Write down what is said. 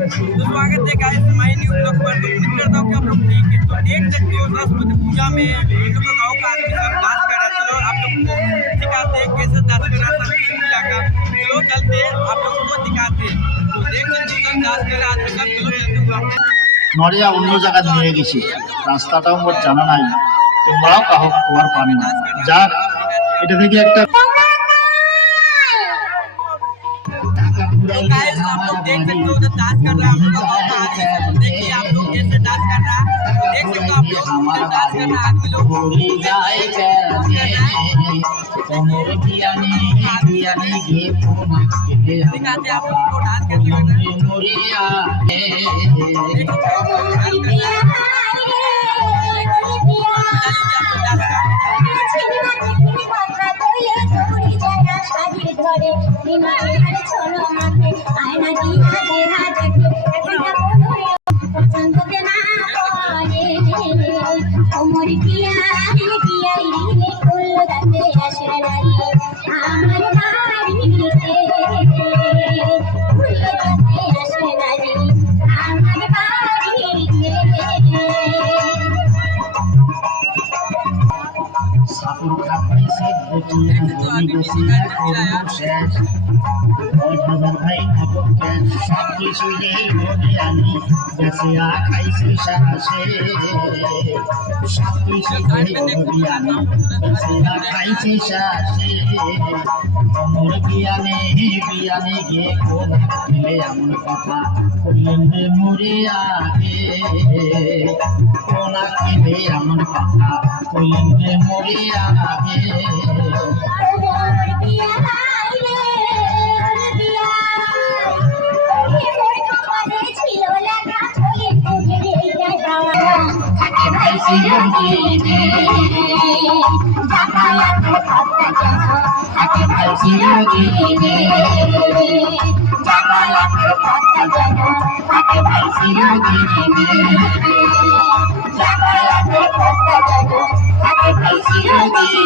तो स्वागत है गाइस माय न्यू ब्लॉग पर। तो उम्मीद करता हूँ कि आप लोग ठीक है। तो देख सकते हो सरस्वती पूजा में हम लोग का गाँव का आदमी सब डांस कर रहा है। चलो आप लोग को दिखाते हैं कैसे डांस कर रहा है सरस्वती पूजा का। चलो चलते हैं आप लोग को दिखाते हैं। तो देख सकते हो डांस कर रहा आदमी सब। चलो चलते हैं। নড়িয়া অন্য জায়গা নিয়ে গেছি, রাস্তাটাও মোট জানা নাই, তোমরাও কাহক খবর পান না। যাক, এটা থেকে একটা तो गाइस आप लोग देख सकते हो उधर डांस कर रहा है हम लोग का गाँव का आदमी सब। देखिए आप लोग कैसे डांस कर रहा है। देख सकते हो आप लोग उधर डांस कर रहा है आदमी लोग। दिखाते हैं आप लोग को डांस कैसे कर रहा है। देख सकते हो आप लोग डांस कर रहा है।